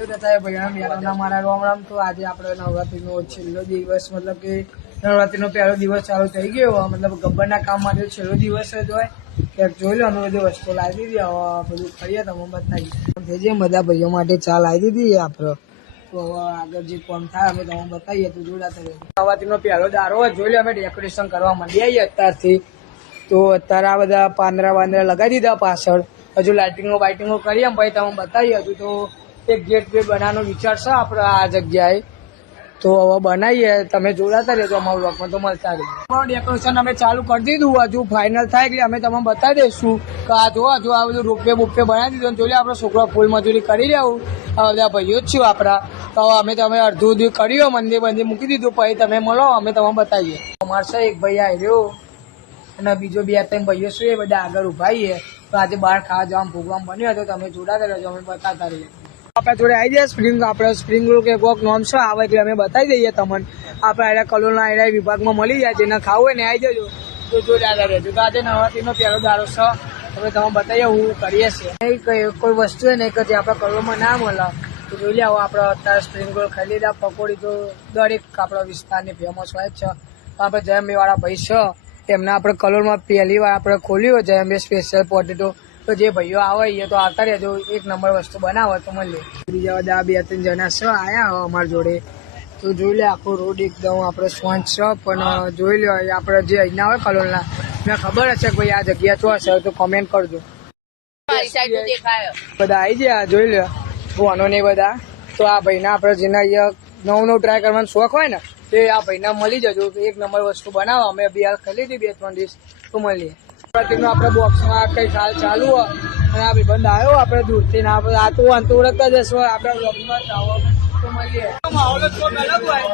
મારા રામ રામ. તો આજે આપણે નવરાત્રીનો છેલ્લો દિવસ, મતલબ કે નવરાત્રીનો પહેલો દિવસ ચાલુ થઈ ગયો. મતલબ ગબ્બરના કામ માટે છેલ્લો દિવસ જ હોય. ક્યાંક જોઈ લો, અમે બધી વસ્તુ લાવી દીધી. હવે બધું ફરીએ તમે બતાવીએ. બધા ભાઈઓ માટે ચા લાવી દીધી આપણે. તો હવે આગળ જે કામ થાય અમે તમને બતાવીએ. તો જોડાતા નવરાત્રીનો પહેલો દારો હોય. જોઈ લો, અમે ડેકોરેશન કરવા માંડી આવીએ અત્યારથી. તો અત્યારે આ બધા પાંદડા લગાવી દીધા પાછળ. હજુ લાઇટિંગો બાઇટિંગો કરીએ પછી તમે બતાવીએ. હજુ તો એક ગેટ વે બનાવવાનો વિચાર છે આપણે આ જગ્યાએ. તો હવે બનાવીએ, તમે જોડાતા રહેજો અમારા બ્લોગમાં. તો મળતા રહેજો. ડેકોરેશન અમે ચાલુ કરી દીધું. હજુ ફાઇનલ થાય એટલે અમે તમને બતાવી દઈશું કે આ જો હજુ આ બધું રોપવે બોપવે બનાવી દીધું. જોઈ લે, આપણે છોકરા ફૂલ મજૂરી કરી લેવું. આ બધા ભાઈઓ જ છું આપણા. તો હવે અમે તમે અડધું કર્યું, મંદિર મૂકી દીધું. પછી તમે મળો, અમે તમને બતાવીએ. અમારે છે એક ભાઈ આવ્યો અને બીજો 2-3 ભાઈઓ છે, એ બધા આગળ ઉભાઈએ. તો આજે બહાર ખાવા જવાનો પ્રોગ્રામ બન્યો હતો. તમે જોડાતા રહેજો, અમે બતાવતા રહીએ. આપણા જોડે આવી જાય સ્પ્રિંગ, આપણે સ્પ્રિંગ રોલ કે કોક નોમ છે આવે એટલે અમે બતાવી દઈએ તમને. આપણે આડા કલોલના આડા વિભાગમાં મળી જાય. જેને ખાવું હોય ને આવી જજો. તો જોડાતા રહેજો. તો આજે નવરાત્રીનો પહેલો દારો છે. હવે તમે બતાવીએ હું કરીએ છીએ. કોઈ વસ્તુ હોય ને કે જે આપણા કલોલમાં ના મળે તો જોઈ લે. આપણે અત્યારે સ્પ્રિંગ રોલ ખાઈ લીધા. પકોડી તો દરેક આપણા વિસ્તારની ફેમસ હોય જ છે. આપણે જયંબીવાળા ભાઈ છે, એમને આપણે કલોલમાં પહેલી વાર આપણે ખોલ્યું હોય જયંબી સ્પેશિયલ પોટેટો. તો જે ભાઈઓ આવે એ તો આવતા રહેજો. એક નંબર વસ્તુ બનાવો તો મળીએ. બીજા બધા 2-3 જણા છે આયા હવે અમારી જોડે. તો જોઈ લે, આખો રોડ એકદમ આપણે સ્વચ્છ છે. પણ જોઈ લો, આપણે જે અહીંના હોય કલોલના, મને ખબર હશે કે ભાઈ આ જગ્યા તો હશે. તો કોમેન્ટ કરજો. બધા આવી ગયા જોઈ લો, ભવાનો ને બધા. તો આ ભાઈના આપણે જેના અહીંયા નવું ટ્રાય કરવાનો શોખ હોય ને, તો આ ભાઈના મળી જજો. એક નંબર વસ્તુ બનાવો. અમે બી હાલ ખાઈ લીધી 2-3 દિવસ. તો મળીએ. આપણે બોક્સમાં કઈ હાલ ચાલુ હોય અને આ ભાઈબંધ આવ્યો આપણે દૂરથી ના. આ તો અંત ઓળખતા જશો આપણા બ્લોગમાં. તો મળીએ. માહોલ તો અલગ હોય.